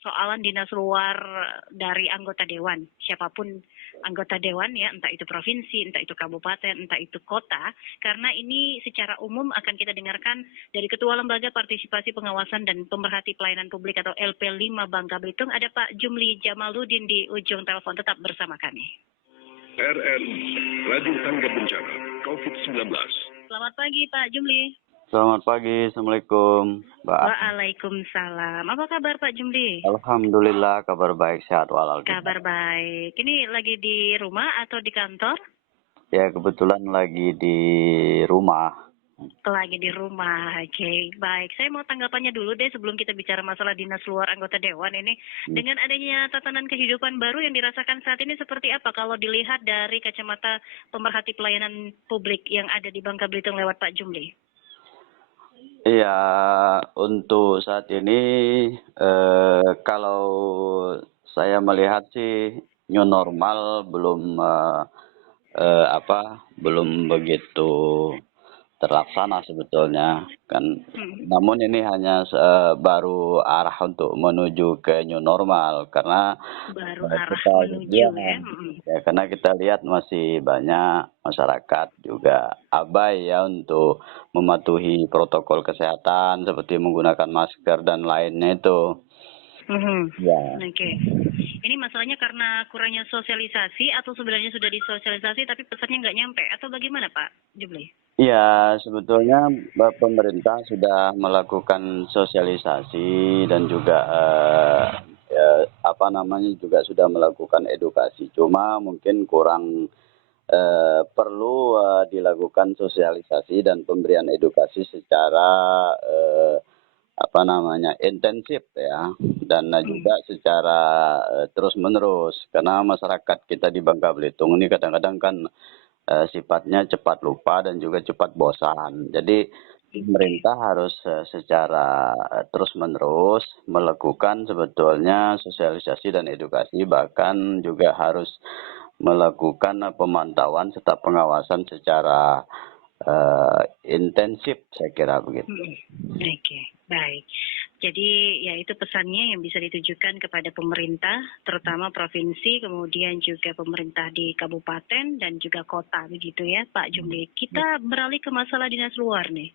persoalan dinas luar dari anggota dewan, siapapun anggota dewan ya, entah itu provinsi, entah itu kabupaten, entah itu kota, karena ini secara umum akan kita dengarkan dari Ketua Lembaga Partisipasi Pengawasan dan Pemerhati Pelayanan Publik atau LP5 Bangka Belitung, ada Pak Jumli Jamaluddin di ujung telepon. Tetap bersama kami. RRI, Radio Tanggap Bencana, COVID-19. Selamat pagi Pak Jumli. Selamat pagi, Assalamualaikum, Mbak. Waalaikumsalam. Apa kabar Pak Jumli? Alhamdulillah, kabar baik, sehat walafiat. Kabar baik. Ini lagi di rumah atau di kantor? Ya, kebetulan lagi di rumah. Lagi di rumah, oke. Baik, saya mau tanggapannya dulu deh sebelum kita bicara masalah dinas luar anggota dewan ini. Dengan adanya tatanan kehidupan baru yang dirasakan saat ini seperti apa kalau dilihat dari kacamata pemerhati pelayanan publik yang ada di Bangka Belitung lewat Pak Jumli? Iya, untuk saat ini kalau saya melihat sih new normal belum begitu terlaksana sebetulnya kan. Namun ini hanya baru arah untuk menuju ke new normal karena Baru arah kita menuju ya, ya. karena kita lihat masih banyak masyarakat juga abai ya untuk mematuhi protokol kesehatan seperti menggunakan masker dan lainnya itu. Ya. Oke. Ini masalahnya karena kurangnya sosialisasi atau sebenarnya sudah disosialisasi tapi pesannya nggak nyampe atau bagaimana Pak Jumli? Iya, sebetulnya pemerintah sudah melakukan sosialisasi dan juga juga sudah melakukan edukasi. Cuma mungkin kurang perlu dilakukan sosialisasi dan pemberian edukasi secara intensif ya, dan juga secara terus-menerus karena masyarakat kita di Bangka Belitung ini kadang-kadang kan sifatnya cepat lupa dan juga cepat bosan. Jadi pemerintah harus secara terus-menerus melakukan sebetulnya sosialisasi dan edukasi, bahkan juga harus melakukan pemantauan serta pengawasan secara intensif, saya kira begitu. Oke, baik. Jadi ya itu pesannya yang bisa ditujukan kepada pemerintah, terutama provinsi, kemudian juga pemerintah di kabupaten dan juga kota, begitu ya Pak Jumli. Kita beralih ke masalah dinas luar nih.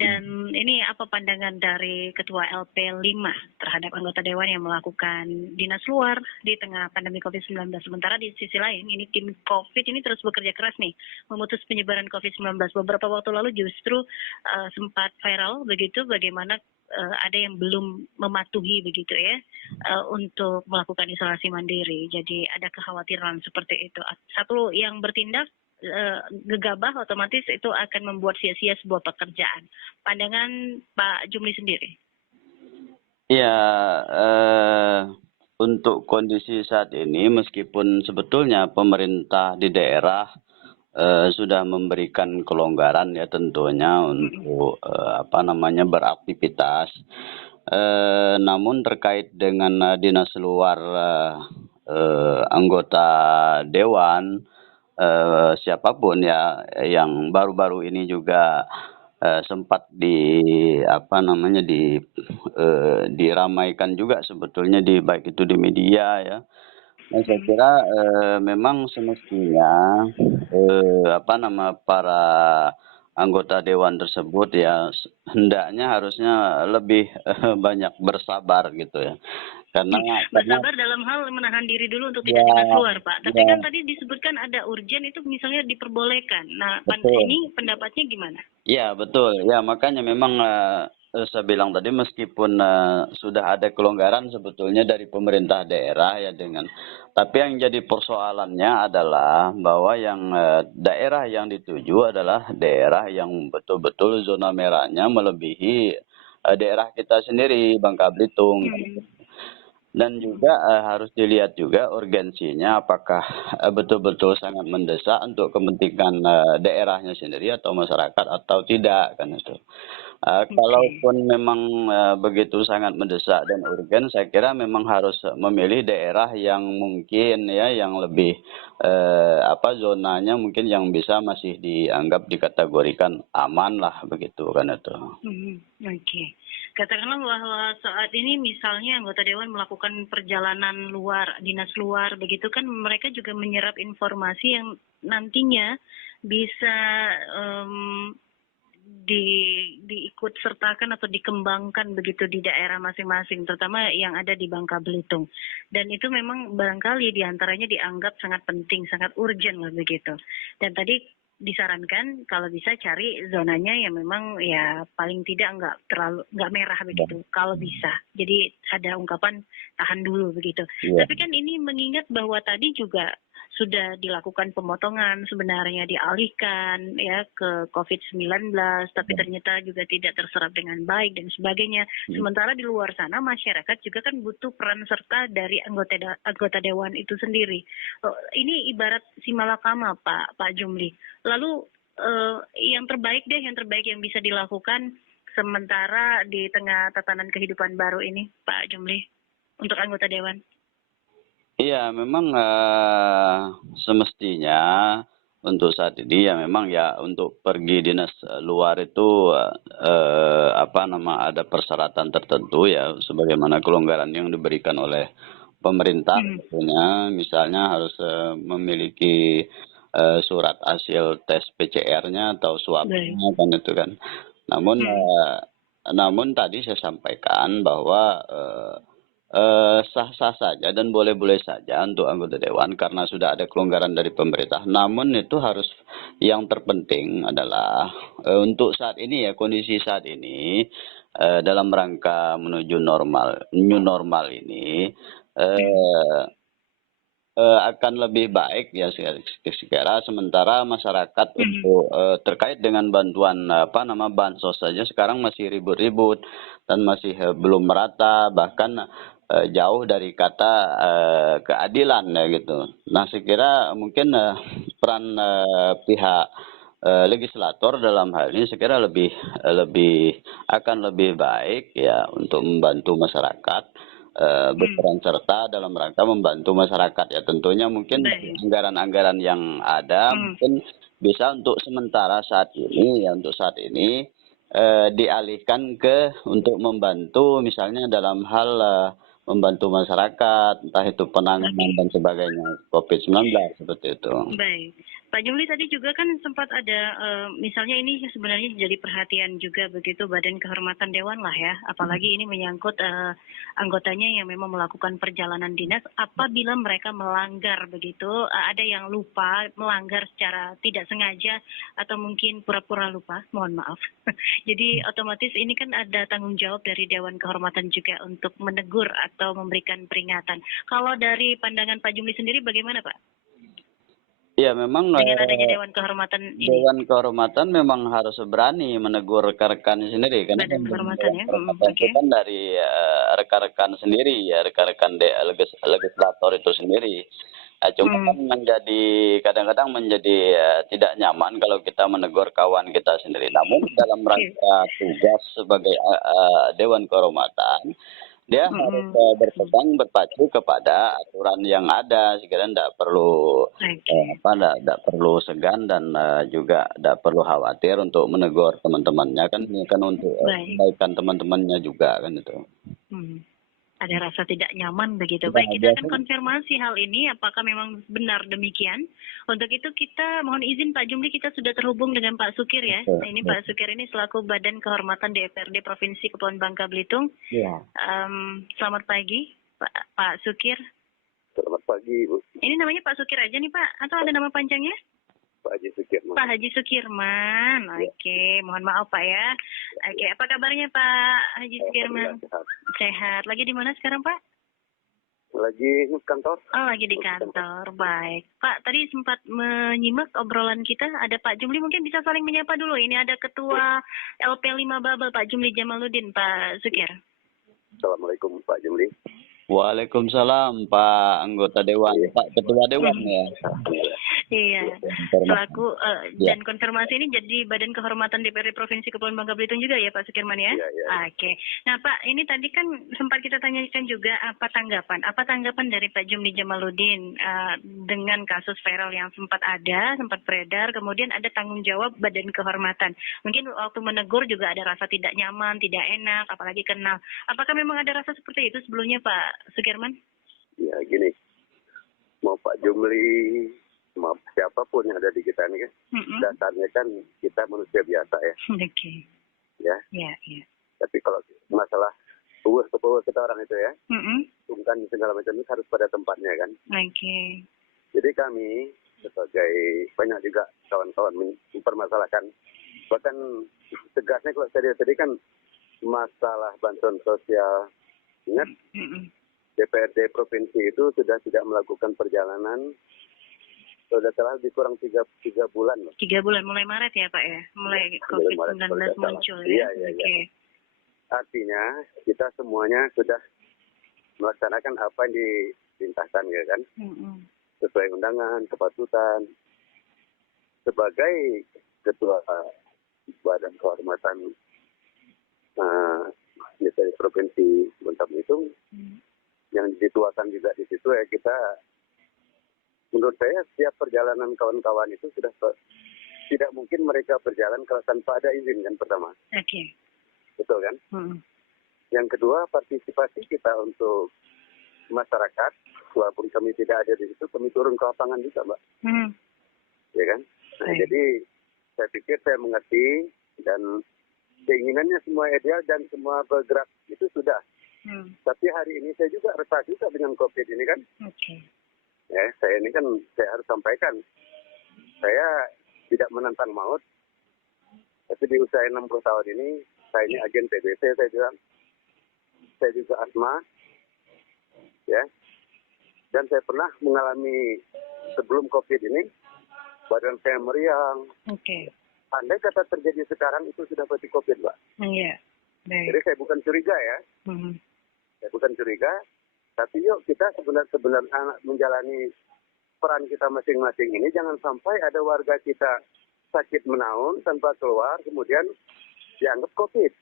Dan ini apa pandangan dari Ketua LP5 terhadap anggota Dewan yang melakukan dinas luar di tengah pandemi COVID-19. Sementara di sisi lain, ini tim COVID ini terus bekerja keras nih, memutus penyebaran COVID-19. Beberapa waktu lalu justru sempat viral begitu bagaimana ada yang belum mematuhi begitu ya untuk melakukan isolasi mandiri. Jadi ada kekhawatiran seperti itu. Satu yang bertindak gegabah otomatis itu akan membuat sia-sia sebuah pekerjaan. Pandangan Pak Jumli sendiri? Ya, untuk kondisi saat ini meskipun sebetulnya pemerintah di daerah sudah memberikan kelonggaran ya tentunya untuk beraktivitas. Namun terkait dengan dinas luar anggota dewan siapapun ya yang baru-baru ini juga sempat diramaikan juga sebetulnya baik itu di media ya. Nah, saya kira memang semestinya para anggota dewan tersebut ya hendaknya harusnya lebih banyak bersabar gitu ya. Karena bersabar dalam hal menahan diri dulu untuk tidak dinas luar, Pak. Tapi kan tadi disebutkan ada urgen itu misalnya diperbolehkan. Nah, ini pendapatnya gimana? Iya, betul. Ya, makanya memang saya bilang tadi meskipun sudah ada kelonggaran sebetulnya dari pemerintah daerah ya tapi yang jadi persoalannya adalah bahwa yang daerah yang dituju adalah daerah yang betul-betul zona merahnya melebihi daerah kita sendiri Bangka Belitung. Dan juga harus dilihat juga urgensinya apakah betul-betul sangat mendesak untuk kepentingan daerahnya sendiri atau masyarakat atau tidak kan itu. Kalaupun memang begitu sangat mendesak dan urgen, saya kira memang harus memilih daerah yang mungkin ya yang lebih zonanya mungkin yang bisa masih dianggap dikategorikan aman lah begitu kan itu. Oke. Katakanlah bahwa saat ini misalnya anggota dewan melakukan perjalanan luar, dinas luar, begitu kan mereka juga menyerap informasi yang nantinya bisa diikut sertakan atau dikembangkan begitu di daerah masing-masing, terutama yang ada di Bangka Belitung. Dan itu memang barangkali diantaranya dianggap sangat penting, sangat urgent lah begitu. Dan tadi disarankan kalau bisa cari zonanya yang memang ya paling tidak nggak merah begitu kalau bisa. Jadi ada ungkapan tahan dulu begitu. Iya. Tapi kan ini mengingat bahwa tadi juga sudah dilakukan pemotongan, sebenarnya dialihkan ya ke COVID-19, tapi ternyata juga tidak terserap dengan baik dan sebagainya. Sementara di luar sana masyarakat juga kan butuh peran serta dari anggota dewan itu sendiri. Ini ibarat si malakama Pak Jumli. Lalu yang terbaik yang bisa dilakukan sementara di tengah tatanan kehidupan baru ini, Pak Jumli, untuk anggota dewan. Iya, memang semestinya untuk saat ini ya memang ya untuk pergi dinas luar itu ada persyaratan tertentu ya sebagaimana kelonggaran yang diberikan oleh pemerintah tentunya, misalnya harus memiliki surat hasil tes PCR-nya atau swab-nya kan itu kan. Namun tadi saya sampaikan bahwa sah-sah saja dan boleh-boleh saja untuk anggota dewan karena sudah ada kelonggaran dari pemerintah. Namun itu harus, yang terpenting adalah untuk saat ini ya, kondisi saat ini dalam rangka menuju new normal ini akan lebih baik ya sekira sementara masyarakat untuk terkait dengan bantuan bansos saja sekarang masih ribut-ribut dan masih belum merata, bahkan jauh dari kata keadilan ya gitu. Nah, saya kira mungkin peran pihak legislator dalam hal ini saya kira akan lebih baik ya untuk membantu masyarakat, berperan serta dalam rangka membantu masyarakat ya. Tentunya mungkin anggaran-anggaran yang ada mungkin bisa untuk sementara saat ini dialihkan untuk membantu misalnya dalam hal membantu masyarakat, entah itu penanganan dan sebagainya COVID-19 seperti itu. Baik. Pak Jumli tadi juga kan sempat ada, misalnya ini sebenarnya jadi perhatian juga begitu Badan Kehormatan Dewan lah ya, apalagi ini menyangkut anggotanya yang memang melakukan perjalanan dinas apabila mereka melanggar begitu, ada yang lupa melanggar secara tidak sengaja atau mungkin pura-pura lupa, mohon maaf. Jadi otomatis ini kan ada tanggung jawab dari Dewan Kehormatan juga untuk menegur atau memberikan peringatan. Kalau dari pandangan Pak Jumli sendiri bagaimana Pak? Ya memang dengan adanya Dewan Kehormatan ini. Dewan Kehormatan memang harus berani menegur rekan-rekannya sendiri karena Badan Kehormatan ya. Itu kan dari rekan-rekan sendiri ya, rekan-rekan legislator itu sendiri. Cuma kan kadang-kadang menjadi tidak nyaman kalau kita menegur kawan kita sendiri. Namun dalam rangka tugas sebagai Dewan Kehormatan, dia harus berpacu kepada aturan yang ada, sekiranya tidak perlu segan dan juga tidak perlu khawatir untuk menegur teman-temannya kan untuk kebaikan teman-temannya juga kan itu. Ada rasa tidak nyaman begitu. Baik, kita akan konfirmasi hal ini apakah memang benar demikian. Untuk itu kita mohon izin Pak Jumli, kita sudah terhubung dengan Pak Sukir ya. Nah, ini Pak Sukir ini selaku Badan Kehormatan DPRD Provinsi Kepulauan Bangka Belitung. Ya. Selamat pagi Pak Sukir. Selamat pagi Bu. Ini namanya Pak Sukir aja nih Pak atau ada nama panjangnya? Pak Haji Sukirman. Pak Haji Sukirman, oke. Mohon maaf Pak ya. Oke, apa kabarnya Pak Haji Sukirman? Sehat. Lagi di mana sekarang Pak? Lagi di kantor. Oh, lagi di kantor. Baik. Pak, tadi sempat menyimak obrolan kita. Ada Pak Jumli, mungkin bisa saling menyapa dulu. Ini ada Ketua LP5 Babel, Pak Jumli Jamaluddin, Pak Sukir. Assalamualaikum Pak Jumli. Waalaikumsalam Pak anggota Dewan, Pak Ketua Dewan ya. Iya, selaku dan konfirmasi ini jadi Badan Kehormatan DPRD Provinsi Kepulauan Bangka Belitung juga ya Pak Sukirman ya? Iya, iya. Oke. Nah Pak, ini tadi kan sempat kita tanyakan juga apa tanggapan dari Pak Jumli Jamaluddin dengan kasus viral yang sempat beredar, kemudian ada tanggung jawab Badan Kehormatan. Mungkin waktu menegur juga ada rasa tidak nyaman, tidak enak, apalagi kenal. Apakah memang ada rasa seperti itu sebelumnya Pak Sukirman? Ya gini, mau Pak Jumli, mau siapapun yang ada di kita ini kan, dasarnya kan kita manusia biasa ya. Oke. Ya. Iya. Tapi kalau masalah power kita orang itu ya, bukan segala macam itu harus pada tempatnya kan. Oke. Jadi kami sebagai banyak juga kawan-kawan mempermasalahkan, bahkan tegasnya kalau saya lihat tadi kan masalah bantuan sosial, ingat DPRD provinsi itu sudah tidak melakukan perjalanan, sudah salah lebih kurang 3 bulan loh. 3 bulan, mulai Maret ya Pak ya? Mulai COVID-19 muncul ya? Iya. Oke. Artinya kita semuanya sudah melaksanakan apa yang diperintahkan ya kan? Sesuai undangan, kepatutan. Sebagai Ketua Badan Kehormatan dari Provinsi Bangka Belitung, yang dituakan juga di situ ya kita, menurut saya setiap perjalanan kawan-kawan itu sudah tidak mungkin mereka berjalan kalau tanpa ada izin kan pertama. Oke. Betul kan? Yang kedua, partisipasi kita untuk masyarakat, walaupun kami tidak ada di situ, kami turun ke lapangan juga, Mbak. Ya kan? Nah, jadi saya pikir saya mengerti dan keinginannya semua ideal dan semua bergerak itu sudah. Tapi hari ini saya juga resah juga dengan COVID ini kan. Ya, saya ini kan saya harus sampaikan, saya tidak menantang maut, tapi di usia 60 tahun ini, saya ini agen TBC, saya juga asma, ya, dan saya pernah mengalami sebelum COVID ini, badan saya meriang. Andai kata terjadi sekarang itu sudah berarti COVID, Mbak. Iya. Jadi saya bukan curiga ya, saya bukan curiga, tapi yuk kita sebenarnya menjalani peran kita masing-masing ini, jangan sampai ada warga kita sakit menaun tanpa keluar, kemudian dianggap COVID.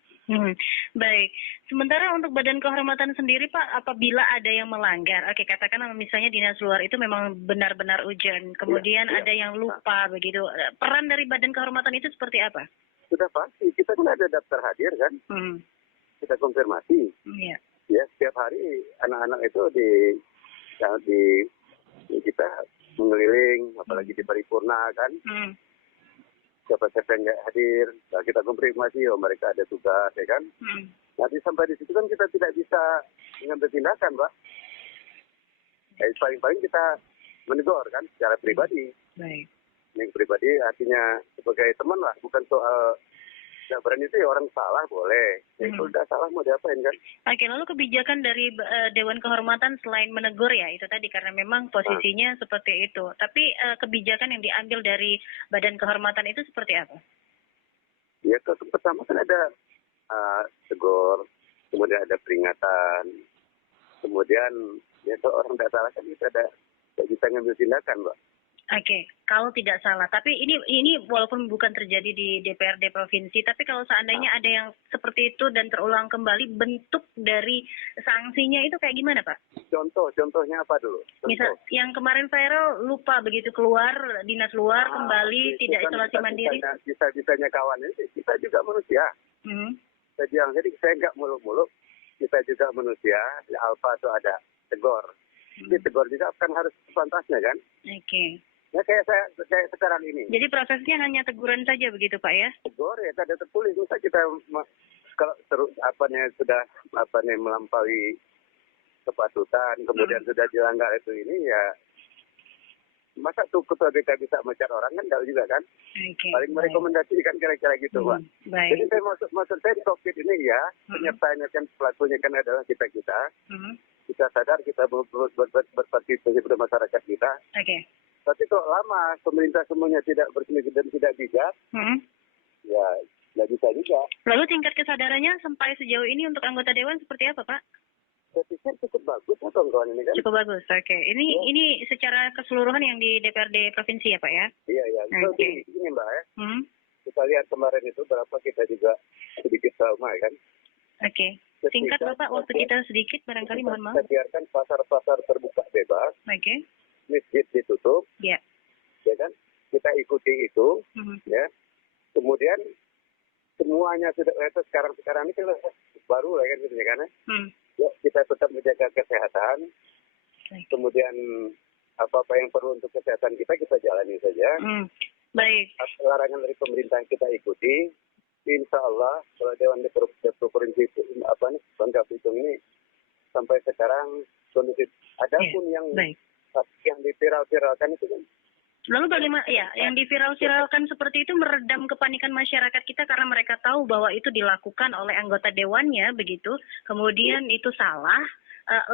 Baik. Sementara untuk Badan Kehormatan sendiri Pak, apabila ada yang melanggar, katakanlah misalnya dinas luar itu memang benar-benar urgent, kemudian ada yang lupa begitu, peran dari Badan Kehormatan itu seperti apa? Sudah pasti, kita kan ada daftar hadir kan, kita konfirmasi. Ya, setiap hari anak-anak itu di kita mengeliling, apalagi di paripurna kan. Siapa-siapa yang nggak hadir, nah kita konfirmasi, mereka ada tugas, ya kan. Nanti sampai di situ kan kita tidak bisa mengambil tindakan, Mbak. Paling-paling kita menegur kan, secara pribadi. Yang pribadi artinya sebagai teman lah, bukan soal nggak berani itu ya orang salah boleh. Ya kalau udah salah mau diapain kan? Lalu kebijakan dari Dewan Kehormatan selain menegur ya itu tadi karena memang posisinya seperti itu. Tapi kebijakan yang diambil dari Badan Kehormatan itu seperti apa? Ya pertama kan ada tegur, kemudian ada peringatan, kemudian ya kalau orang tidak salah kan kita bisa ngambil tindakan, Mbak. Kalau tidak salah. Tapi ini walaupun bukan terjadi di DPRD provinsi, tapi kalau seandainya ada yang seperti itu dan terulang kembali, bentuk dari sanksinya itu kayak gimana, Pak? Contohnya apa dulu? Misal yang kemarin viral lupa begitu keluar dinas luar kembali tidak isolasi mandiri. Bisa-bisanya kawan ini kita juga manusia. Saya bilang jadi saya nggak muluk-muluk. Kita juga manusia. Alfa itu ada tegur. Tegur juga kan harus pantasnya kan? Ya kayak saya sekarang ini. Jadi prosesnya hanya teguran saja begitu Pak ya? Tegur ya ada tertulis. Masa kita kalau sudah melampaui kepatutan, kemudian sudah dilanggar itu ini ya, masa tuh ketua BK bisa mecat orang kan enggak juga kan? Paling merekomendasikan kira-kira gitu Pak. Jadi saya maksud saya di COVID ini ya, penyertanya kan pelakunya kan adalah kita. Kita sadar kita berpartisipasi pada masyarakat kita. Tapi kalau lama pemerintah semuanya tidak bersih dan tidak bijak, ya nggak bisa juga. Lalu tingkat kesadarannya sampai sejauh ini untuk anggota dewan seperti apa, Pak? Saya pikir cukup bagus. kawan-kawan ini kan. Cukup bagus, oke. Ini secara keseluruhan yang di DPRD provinsi ya Pak ya? Iya. Oke. Ini Mbak ya. Kita lihat kemarin itu berapa kita juga sedikit trauma kan. Oke. Singkat Bapak, waktu kita sedikit barangkali mohon maaf. Kita biarkan pasar-pasar terbuka bebas. Oke. Masjid ditutup. Ya. Ya kan? Kita ikuti itu. Ya. Kemudian semuanya sudah sekarang ini kan baru lah kan gitu kan. Ya, kita tetap menjaga kesehatan. Kemudian apa yang perlu untuk kesehatan kita jalani saja. Baik. Larangan dari pemerintah kita ikuti. Insya Allah kalau Dewan Provinsi Bangka Belitung ini sampai sekarang kondusif. Adapun yang diviral-viralkan itu kan. Lalu bagaimana yang diviral-viralkan seperti itu meredam kepanikan masyarakat kita karena mereka tahu bahwa itu dilakukan oleh anggota dewannya begitu, kemudian itu salah,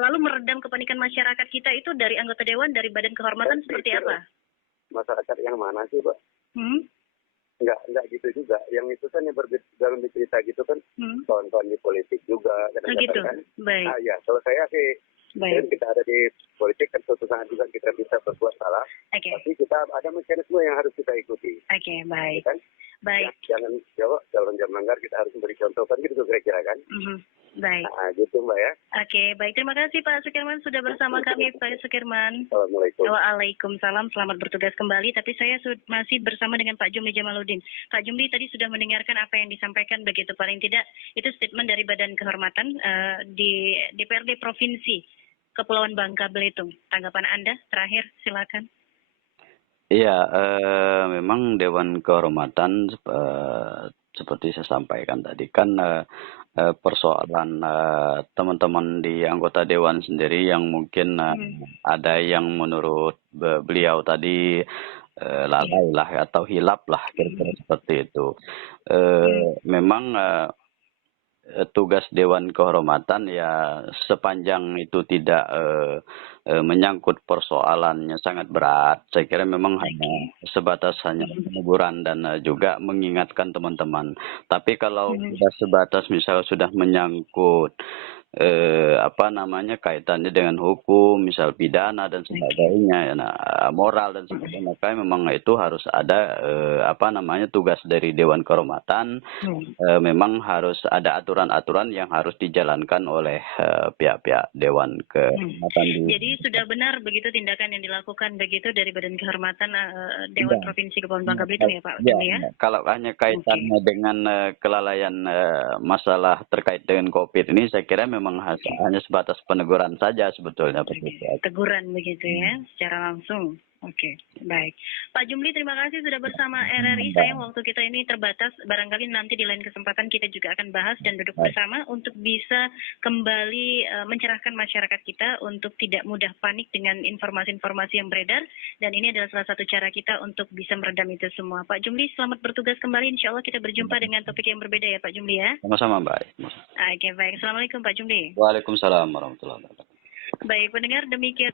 lalu meredam kepanikan masyarakat kita itu dari anggota dewan, dari badan kehormatan seperti apa? Masyarakat yang mana sih, Pak? Enggak gitu juga. Yang itu kan yang dalam cerita gitu kan kawan-kawan di politik juga kadang-kadang kan. Baik. Ya, kalau saya sih kita ada di politik kan suatu saat juga kita bisa berbuat salah. Tapi kita ada mekanisme yang harus kita ikuti. Baik. Kan? Baik. Ya, jangan melanggar, kita harus memberi contoh kan gitu kira-kira kan. Baik. Nah, gitu Mbak ya. Baik. Terima kasih Pak Sukirman sudah bersama kami Pak Sukirman. Assalamualaikum. Waalaikumsalam. Selamat bertugas kembali. Tapi saya masih bersama dengan Pak Jumli Jamaluddin. Pak Jumli tadi sudah mendengarkan apa yang disampaikan begitu paling tidak itu statement dari Badan Kehormatan di DPRD Provinsi Kepulauan Bangka Belitung. Tanggapan Anda terakhir silakan. Iya, memang Dewan Kehormatan seperti saya sampaikan tadi kan persoalan teman-teman di anggota Dewan sendiri yang mungkin ada yang menurut beliau tadi lalai lah atau hilap lah kira-kira seperti itu. Memang tugas Dewan Kehormatan ya sepanjang itu tidak menyangkut persoalannya sangat berat. Saya kira memang hanya sebatas hanya peneguran dan juga mengingatkan teman-teman. Tapi kalau sudah sebatas misalnya sudah menyangkut kaitannya dengan hukum, misal pidana dan sebagainya, moral dan sebagainya, maka memang itu harus ada tugas dari Dewan Kehormatan. Memang harus ada aturan-aturan yang harus dijalankan oleh pihak-pihak Dewan Kehormatan. Jadi sudah benar begitu tindakan yang dilakukan begitu dari Badan Kehormatan Dewan Provinsi Kepulauan Bangka Belitung ya Pak? Ya. Kalau hanya kaitannya dengan kelalaian masalah terkait dengan COVID ini, saya kira memang hanya sebatas peneguran saja sebetulnya. Teguran begitu ya, secara langsung. Oke, baik. Pak Jumli, terima kasih sudah bersama RRI. Sayang waktu kita ini terbatas. Barangkali nanti di lain kesempatan kita juga akan bahas dan duduk bersama untuk bisa kembali mencerahkan masyarakat kita untuk tidak mudah panik dengan informasi-informasi yang beredar. Dan ini adalah salah satu cara kita untuk bisa meredam itu semua. Pak Jumli, selamat bertugas kembali. Insya Allah kita berjumpa dengan topik yang berbeda ya Pak Jumli ya. Sama-sama, baik. Oke, baik. Assalamualaikum Pak Jumli. Waalaikumsalam warahmatullahi wabarakatuh. Baik, pendengar demikian.